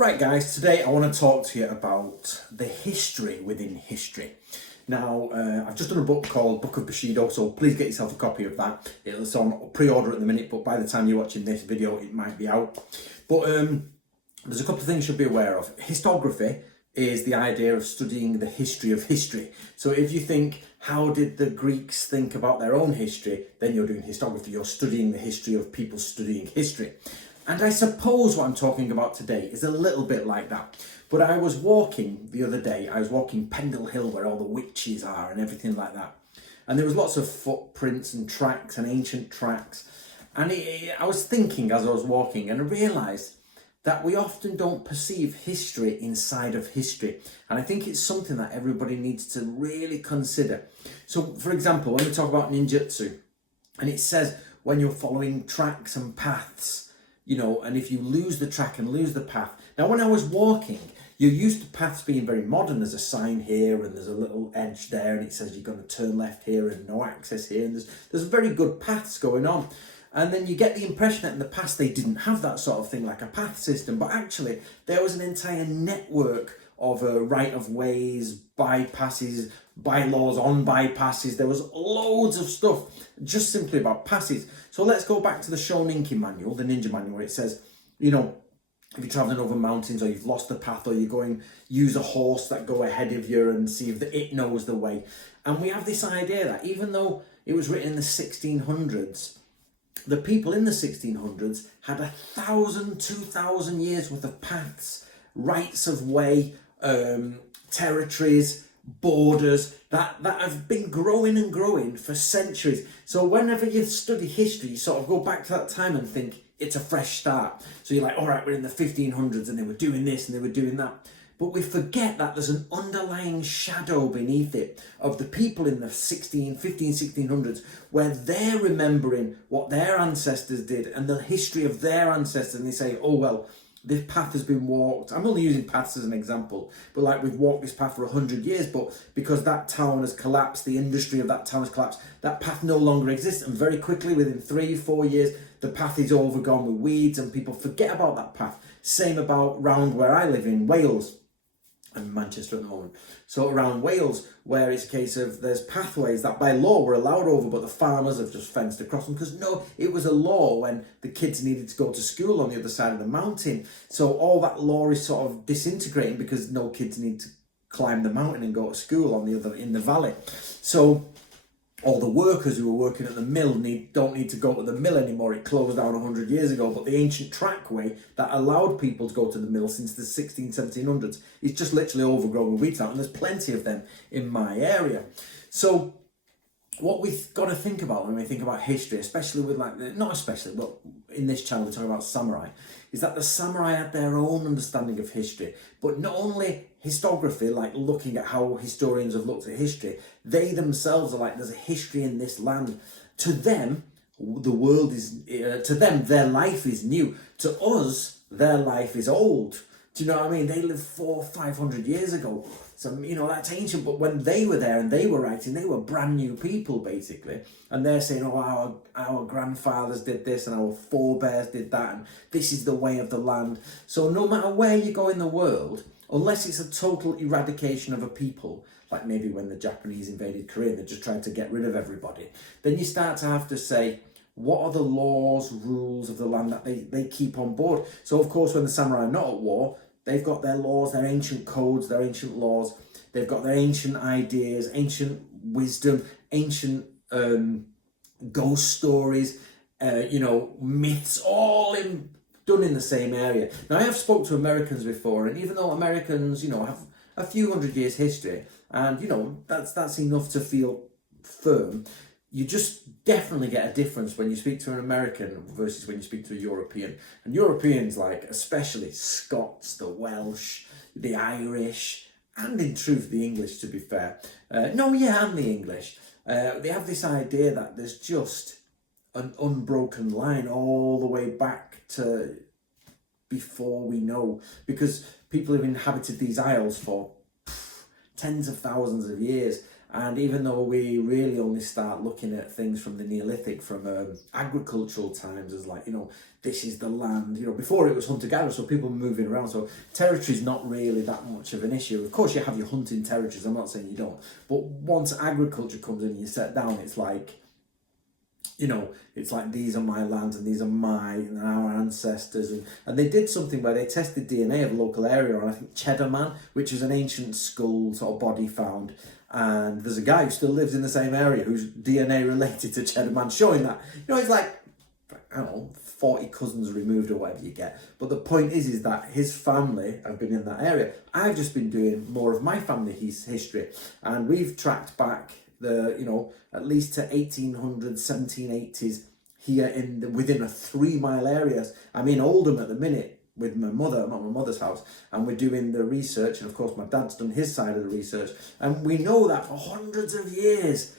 Right guys, today I want to talk to you about the history within history. Now, I've just done a book called Book of Bushido, so please get yourself a copy of that. It's on pre-order at the minute, but by the time you're watching this video, it might be out. But there's a couple of things you should be aware of. Histography is the idea of studying the history of history. So if you think, how did the Greeks think about their own history, then you're doing histography. You're studying the history of people studying history. And I suppose what I'm talking about today is a little bit like that. But I was walking the other day, I was walking Pendle Hill where all the witches are and everything like that. And there was lots of footprints and tracks and ancient tracks. And I was thinking as I was walking, and I realised that we often don't perceive history inside of history. And I think it's something that everybody needs to really consider. So, for example, when we talk about ninjutsu, and it says when you're following tracks and paths, you know, and if you lose the track and lose the path. Now, when I was walking, you're used to paths being very modern. There's a sign here and there's a little edge there and it says you're going to turn left here and no access here. And there's very good paths going on. And then you get the impression that in the past they didn't have that sort of thing like a path system. But actually, there was an entire network of right-of-ways, bypasses, bylaws on bypasses. There was loads of stuff just simply about passes. So let's go back to the Shoninki manual, the ninja manual, where it says, you know, if you're traveling over mountains or you've lost the path or you're going, use a horse that go ahead of you and see if it knows the way. And we have this idea that even though it was written in the 1600s, the people in the 1600s had 1,000, 2,000 years worth of paths, rights of way, territories, borders that have been growing and growing for centuries. So whenever you study history, you sort of go back to that time and think it's a fresh start. So you're like, all right, we're in the 1500s and they were doing this and they were doing that. But we forget that there's an underlying shadow beneath it of the people in the 1600s where they're remembering what their ancestors did and the history of their ancestors. And they say, oh, well, this path has been walked. I'm only using paths as an example, but like we've walked this path for 100 years, but because that town has collapsed, the industry of that town has collapsed, that path no longer exists. And very quickly, within 3-4 years, the path is overgone with weeds and people forget about that path. Same about round where I live in Wales and Manchester at the moment. So around Wales, where it's a case of there's pathways that by law were allowed over, but the farmers have just fenced across them because no, it was a law when the kids needed to go to school on the other side of the mountain. So all that law is sort of disintegrating because no kids need to climb the mountain and go to school on the other in the valley. So all the workers who were working at the mill don't need to go to the mill anymore. It closed down 100 years ago, but the ancient trackway that allowed people to go to the mill since the 1700s is just literally overgrown with weeds now, and there's plenty of them in my area. So what we've got to think about when we think about history, especially with not especially, but in this channel we're talking about samurai, is that the samurai had their own understanding of history, but not only histography, like looking at how historians have looked at history, they themselves are like, there's a history in this land. To them, the world is, to them, their life is new. To us, their life is old. Do you know what I mean? They lived 400-500 years ago. So, you know, that's ancient, but when they were there and they were writing, they were brand new people, basically. And they're saying, oh, our grandfathers did this and our forebears did that, and this is the way of the land. So no matter where you go in the world, unless it's a total eradication of a people, like maybe when the Japanese invaded Korea, they just tried to get rid of everybody, then you start to have to say, what are the laws, rules of the land that they keep on board? So, of course, when the samurai are not at war, they've got their laws, their ancient codes, their ancient laws. They've got their ancient ideas, ancient wisdom, ancient ghost stories, myths, all done in the same area. Now, I have spoke to Americans before, and even though Americans, have a few hundred years history, and, that's enough to feel firm, you just definitely get a difference when you speak to an American versus when you speak to a European. And Europeans, like especially Scots, the Welsh, the Irish, and in truth the English, to be fair. And the English. They have this idea that there's just an unbroken line all the way back to before we know, because people have inhabited these isles for tens of thousands of years. And even though we really only start looking at things from the Neolithic, from agricultural times, as like, this is the land, before it was hunter-gatherer, so people were moving around, so territory is not really that much of an issue. Of course you have your hunting territories, I'm not saying you don't, but once agriculture comes in and you set down, it's like, it's like, these are my lands and these are and our ancestors. And they did something where they tested DNA of a local area on, I think, Cheddar Man, which is an ancient skull sort of body found. And there's a guy who still lives in the same area whose DNA related to Cheddar Man, showing that, it's like, I don't know, 40 cousins removed or whatever you get. But the point is that his family have been in that area. I've just been doing more of my family history. And we've tracked back at least to 1800s, 1780s here within a 3-mile area. I'm in Oldham at the minute with my mother. I'm at my mother's house, and we're doing the research. And of course, my dad's done his side of the research. And we know that for hundreds of years,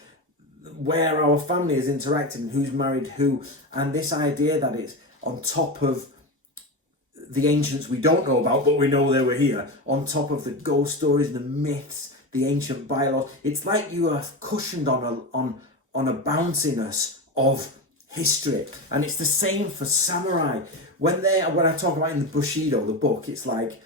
where our family is interacting, who's married who, and this idea that it's on top of the ancients we don't know about, but we know they were here, on top of the ghost stories, the myths, the ancient bylaws. It's like you are cushioned on a bounciness of history. And it's the same for samurai. When I talk about in the Bushido, the book, it's like,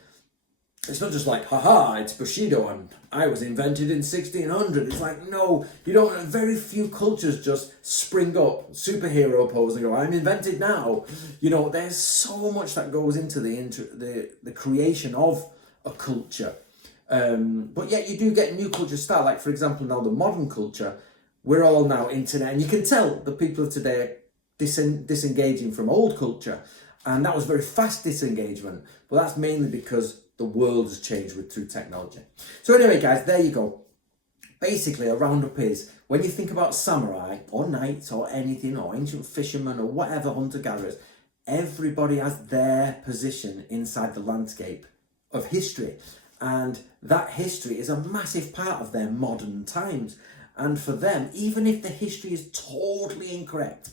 it's not just like, haha, it's Bushido and I was invented in 1600. It's like, no, you don't. Very few cultures just spring up, superhero pose, and go, I'm invented now. There's so much that goes into the creation of a culture. But yet you do get new cultures start. Like, for example, now the modern culture, we're all now internet, and you can tell the people of today are disengaging from old culture. And that was very fast disengagement. But that's mainly because the world has changed through technology. So anyway, guys, there you go. Basically, a roundup is, when you think about samurai or knights or anything, or ancient fishermen or whatever, hunter-gatherers, everybody has their position inside the landscape of history. And that history is a massive part of their modern times. And for them, even if the history is totally incorrect,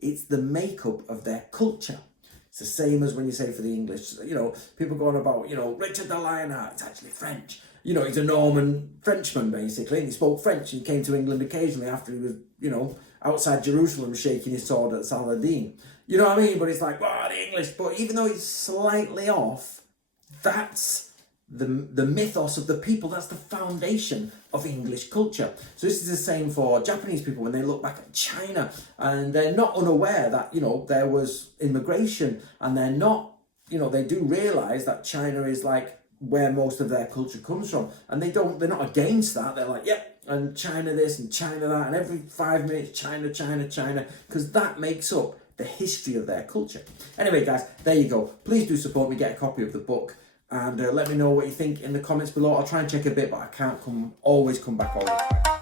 it's the makeup of their culture. It's the same as when you say for the English, people going about, Richard the Lionheart, it's actually French. He's a Norman Frenchman, basically, and he spoke French. He came to England occasionally after he was, outside Jerusalem shaking his sword at Saladin. You know what I mean? But it's like, the English. But even though it's slightly off, that's the mythos of the people. That's the foundation of English culture. So this is the same for Japanese people when they look back at China, and they're not unaware that there was immigration, and they're not, they do realize that China is like where most of their culture comes from, and they're not against that. They're like, yep, and China this and China that, and every 5 minutes China, because that makes up the history of their culture. Anyway, guys, there you go. Please do support me, get a copy of the book. And let me know what you think in the comments below. I'll try and check a bit, but I can't always come back all the time.